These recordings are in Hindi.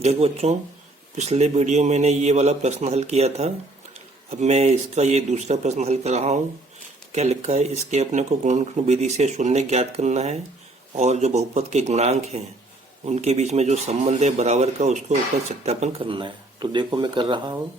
देखो बच्चों, पिछले वीडियो मैंने ये वाला प्रश्न हल किया था। अब मैं इसका ये दूसरा प्रश्न हल कर रहा हूँ। क्या लिखा है, इसके अपने को गुणनखंड विधि से शून्य ज्ञात करना है और जो बहुपद के गुणांक हैं उनके बीच में जो संबंध है बराबर का, उसको अपन सत्यापन करना है। तो देखो मैं कर रहा हूँ।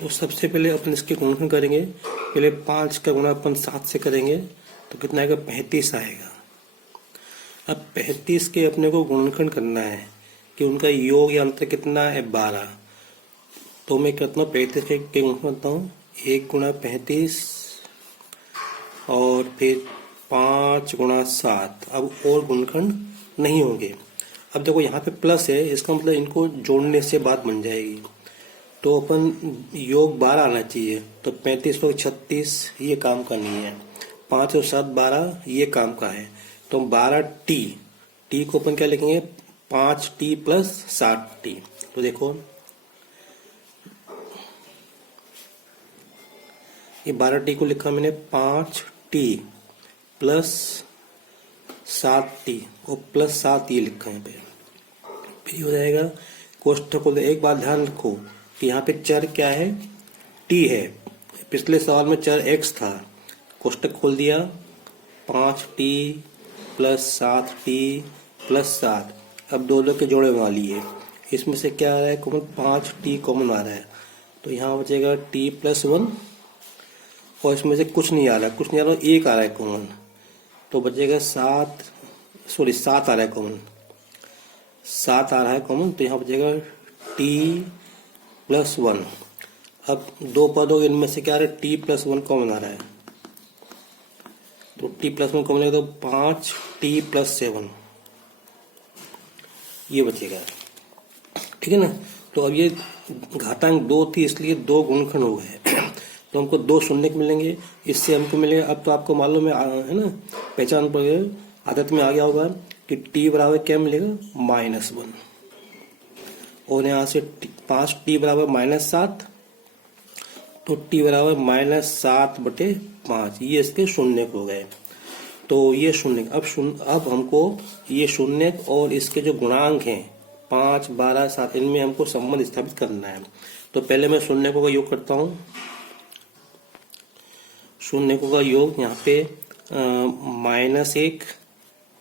तो सबसे पहले अपन इसके गुणनखंड करेंगे। पहले 5 का गुणा अपन 7 से करेंगे तो कितना आएगा, 35 आएगा। अब 35 के अपने को गुणनखंड करना है कि उनका योग या अंतर कितना है, 12। तो मैं करता हूँ 35 के गुणनखंड करता हूँ, 1 गुणा 35 और फिर 5 गुणा 7। अब और गुणनखंड नहीं होंगे। अब देखो यहाँ पे प्लस है, इसका मतलब इनको जोड़ने से बात बन जाएगी। तो अपन योग 12 आना चाहिए। तो 35 और 36 ये काम का नहीं है, 5 और 7 12 ये काम का है। तो 12t, टी को अपन क्या लिखेंगे, 5t प्लस 7t। तो देखो ये 12t को लिखा मैंने 5t प्लस 7t और प्लस 7 ये लिखा है पे। फिर हो जाएगा कोष्ठक को। एक बात ध्यान रखो कि यहाँ पे चर क्या है, t है। पिछले सवाल में चर x था। कोष्ठक खोल दिया, 5t प्लस 7t प्लस 7। अब दो के जोड़े बना लिए। इसमें से क्या आ रहा है कॉमन, 5t कॉमन आ रहा है। तो यहाँ बचेगा t प्लस 1 और इसमें से कुछ नहीं आ रहा, 1 आ रहा है कॉमन। तो बचेगा 7 आ रहा है कॉमन, 7 आ रहा है कॉमन। तो यहाँ बचेगा t प्लस 1। अब दो पदों इनमें से क्या आ रहा है, t प्लस 1 कॉमन आ रहा है। तो t प्लस 1 कॉमन लगेगा तो 5t प्लस 7 ये बचेगा। ठीक है ना। तो अब ये घातांक 2 थी इसलिए 2 गुणनखंड हो गए। तो हमको 2 शून्य मिलेंगे, इससे हमको मिलेगा। अब तो आपको मालूम है ना, पहचान पर आदत में आ गया होगा कि t बराबर क्या मिलेगा, -1। और यहाँ से 5t बराबर -7, तो t बराबर -7/5। ये इसके शून्य हो गए। तो ये शून्य अब हमको ये शून्य और इसके जो गुणांक हैं 5, 12, 7, इनमें हमको संबंध स्थापित करना है। तो पहले मैं शून्यकों का योग करता हूँ। शून्यकों का योग यहाँ पे -1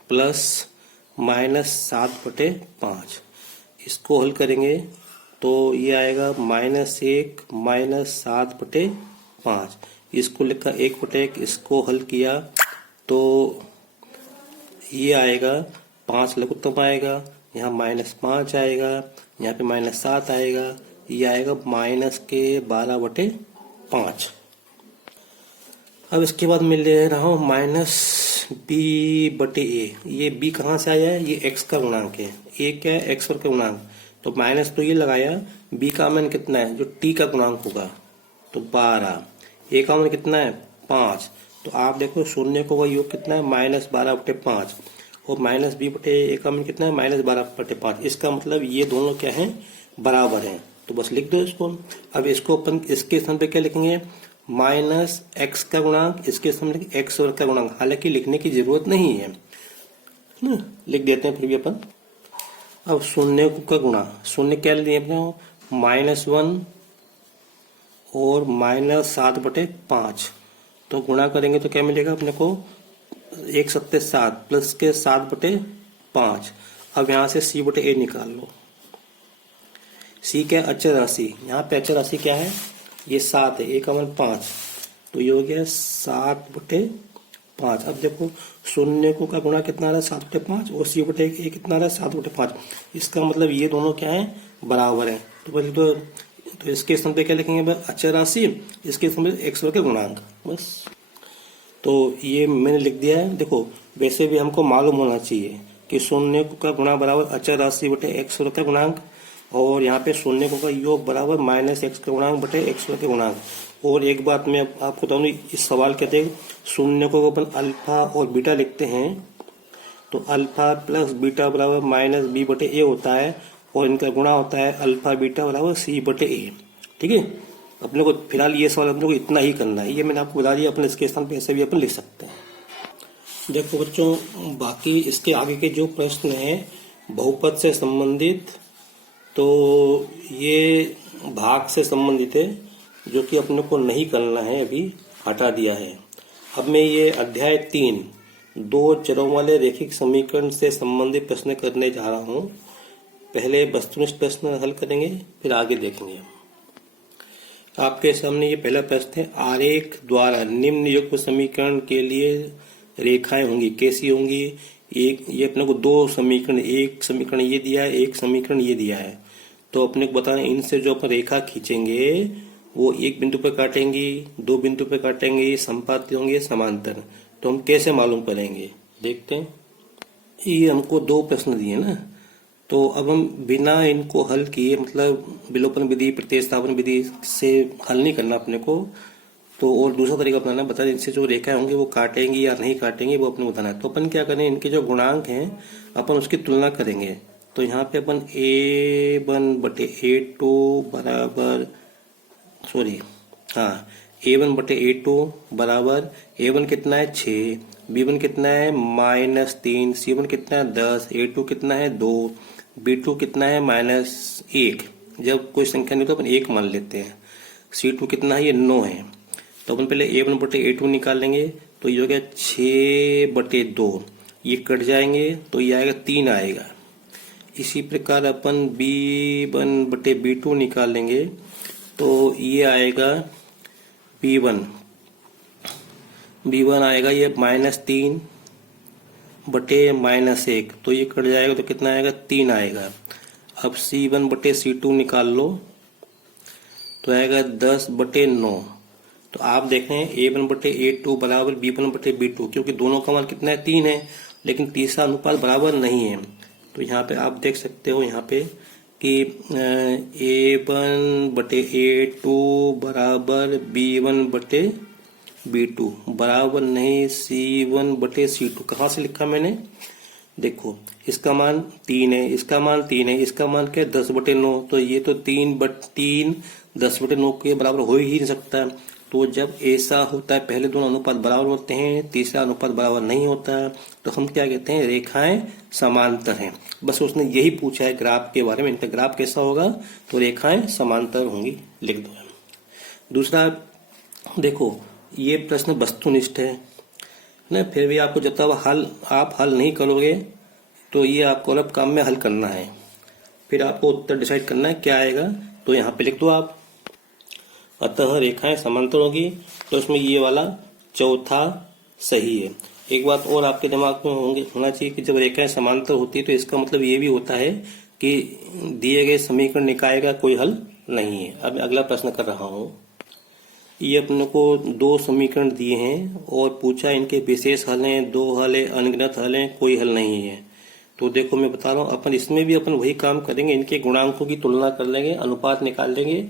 प्लस -7/5। इसको हल करेंगे तो ये आएगा -1 -7/5। इसको लिखा 1/1। इसको हल किया तो ये आएगा 5 लघुत्तम आएगा, यहाँ -5 आएगा, यहाँ पे -7 आएगा, ये आएगा -12/5। अब इसके बाद मैं ले रहा हूँ -b/a। ये b कहाँ से आया है, ये x का गुणांक है। a क्या है, x का गुणांक। तो माइनस तो ये लगाया, b का मान कितना है, जो t का गुणांक होगा, तो 12। a का मान कितना है, 5। तो आप देखो शून्य का योग कितना है, -12/5 और -b/a का मान कितना है, -12/5। इसका मतलब ये दोनों क्या हैं, बराबर हैं। तो बस लिख दो इसको। अब इसको अपन इसके स्थान पे क्या लिखेंगे, -x का गुणांक, इसके स्थान पे x वर्ग का गुणांक। हालांकि लिखने की जरूरत नहीं है ना, लिख देते हैं फिर भी अपन। अब शून्य का गुणा, शून्य क्या लिए अपने, -1 और -7/5। तो गुणा करेंगे तो क्या मिलेगा अपने को, 1 7 7 प्लस के 7/5। अब यहाँ से c/a निकाल लो। c क्या, अचर राशि। यहाँ पे अचर राशि क्या है, ये 7 है, a का मान 5। तो ये हो गया 7/5। अब देखो शून्य को का गुणा कितना आ रहा है, 7/5 और c/a कितना आ रहा है, 7/5। इसका मतलब ये दोनों क्या है, बराबर है। तो पहले तो इसके स्थान पे क्या लिखेंगे, अचर राशि, इसके स्थान पे x वर्ग का गुणांक, बस। तो ये मैंने लिख दिया है। देखो वैसे भी हमको मालूम होना चाहिए कि शून्य का गुणा बराबर अचर राशि बटे x वर्ग का गुणांक, और यहाँ पे शून्य का योग बराबर -x का गुणांक बटे x वर्ग का गुणांक। और एक बात मैं आपको बताऊँ, इस सवाल कहते हैं शून्य को अपन अल्फा और बीटा लिखते हैं, तो अल्फा प्लस बीटा बराबर -b/a होता है, और इनका गुणा होता है अल्फा बीटा बराबर c/a। ठीक है। अपने को फिलहाल ये सवाल अपने को इतना ही करना है। ये मैंने आपको बता दिया, अपने इसके स्थान पे ऐसे भी अपन लिख सकते हैं। देखो बच्चों, बाकी इसके आगे के जो प्रश्न हैं बहुपद से संबंधित, तो ये भाग से संबंधित है, जो कि अपने को नहीं करना है, अभी हटा दिया है। अब मैं ये अध्याय 3 दो चरों वाले रैखिक समीकरण से संबंधित प्रश्न करने जा रहा हूँ। पहले वस्तुनिष्ठ प्रश्न हल करेंगे, फिर आगे देखेंगे। आपके सामने ये पहला प्रश्न है, आरेख द्वारा निम्न युग्म समीकरण के लिए रेखाएं होंगी, कैसी होंगी? एक ये अपने को दो समीकरण, एक समीकरण ये दिया है, एक समीकरण ये दिया है, तो अपने को बताना इनसे जो अपन रेखा खींचेंगे वो एक बिंदु पर काटेंगी, दो बिंदु पर काटेंगे, संपाती होंगे, समांतर। तो हम कैसे मालूम करेंगे, देखते हैं। ये हमको दो प्रश्न दिए ना, तो अब हम बिना इनको हल किए, मतलब विलोपन विधि, प्रतिस्थापन विधि से हल नहीं करना अपने को, तो और दूसरा तरीका अपनाना, बता दें इनसे जो रेखाएं होंगी वो काटेंगी या नहीं काटेंगी, वो अपने बताना है। तो अपन क्या करें, इनके जो गुणांक हैं अपन उसकी तुलना करेंगे। तो यहाँ पे अपन A1/A2 बराबर, सॉरी हाँ, A1/A2 बराबर A1 कितना है 6, B1 कितना है -3, C1 कितना है 10, A2 कितना है 2, B2 कितना है -1। जब कोई संख्या नहीं तो अपन 1 मान लेते हैं। C2 कितना है, ये 9 है। तो अपन पहले A1/A2 निकाल लेंगे, तो ये हो गया 6/2, ये कट जाएंगे तो ये आएगा 3 आएगा। इसी प्रकार अपन B1/B2 निकाल लेंगे, तो ये आएगा B1 आएगा ये -3 बटे -1, तो ये कट जाएगा तो कितना आएगा 3 आएगा। अब C1/C2 निकाल लो, तो आएगा 10/9। तो आप देख रहे हैं A1/A2 बराबर B1/B2, क्योंकि दोनों का मान कितना है 3 है, लेकिन तीसरा अनुपात बराबर नहीं है। तो यहाँ पे आप देख सकते हो यहाँ पे कि A1/A2 बराबर B1/B2 बराबर नहीं C1/C2। कहाँ से लिखा मैंने, देखो इसका मान 3 है, इसका मान 3 है, इसका मान क्या है 10/9। तो ये तो 3 10/9 के बराबर हो ही नहीं सकता। तो जब ऐसा होता है, पहले दोनों अनुपात बराबर होते हैं, तीसरा अनुपात बराबर नहीं होता, तो हम क्या कहते हैं, रेखाएं समांतर हैं। बस उसने यही पूछा है ग्राफ के बारे में, इनका ग्राफ कैसा होगा, तो रेखाएं समांतर होंगी, लिख दो। दूसरा देखो, ये प्रश्न वस्तुनिष्ठ है ना, फिर भी आपको जब तक आप हल नहीं करोगे तो ये आपको अलग काम में हल करना है, फिर आपको उत्तर डिसाइड करना है क्या आएगा। तो यहाँ पे लिख दो आप, अतः रेखाएं समांतर होगी, तो इसमें ये वाला चौथा सही है। एक बात और आपके दिमाग में होना चाहिए कि जब रेखाएं समांतर होती है तो इसका मतलब ये भी होता है कि दिए गए समीकरण निकाय का कोई हल नहीं है। अब अगला प्रश्न कर रहा हूँ। ये अपने को दो समीकरण दिए हैं और पूछा इनके विशेष हल हैं, दो हल है, अनगिनत हल हैं, कोई हल नहीं है। तो देखो मैं बता रहा हूँ, अपन इसमें भी अपन वही काम करेंगे, इनके गुणांकों की तुलना कर लेंगे, अनुपात निकाल लेंगे।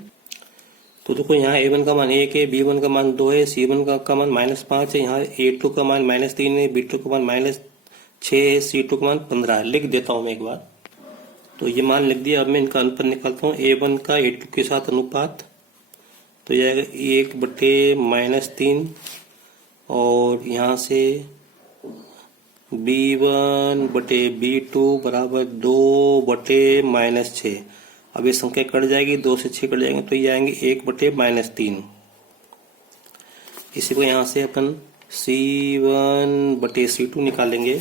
तो देखो यहाँ A1 का मान 1 है, B1 का मान 2 है, C1 का मान -5 है, यहाँ A2 का मान -3 है, B2 का मान -6 है, C2 का मान 15 है। लिख देता हूँ मैं एक बार, तो ये मान लिख दिया। अब मैं इनका अनुपात निकालता हूँ, A1 का A2 के साथ अनुपात, तो यह आएगा 1/-3, और यहाँ से B1/B2 बराबर 2/-6। अब ये संख्या कट जाएगी, 2 से 6 कट जाएंगे, तो ये आएंगे 1/-3। इसी को यहाँ से अपन C1/C2 निकालेंगे,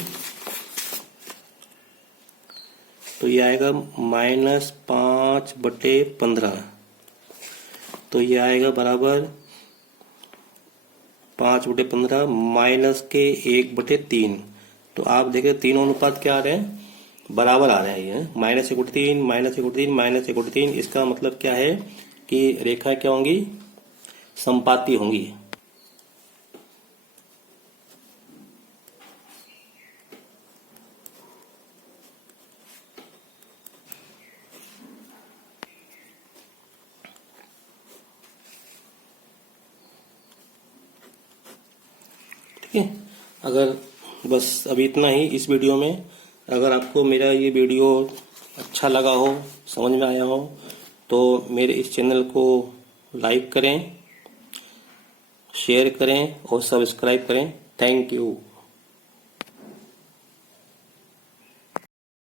तो ये आएगा -5/15। तो ये आएगा बराबर 5/15 माइनस के 1/3। तो आप देखें तीनों अनुपात क्या आ रहे हैं, बराबर आ रहे हैं। ये -1/3, -1/3, -1/3। इसका मतलब क्या है कि रेखा क्या होंगी, संपाती होंगी। ठीक है, अगर बस अभी इतना ही इस वीडियो में। अगर आपको मेरा ये वीडियो अच्छा लगा हो, समझ में आया हो, तो मेरे इस चैनल को लाइक करें, शेयर करें और सब्सक्राइब करें। Thank you.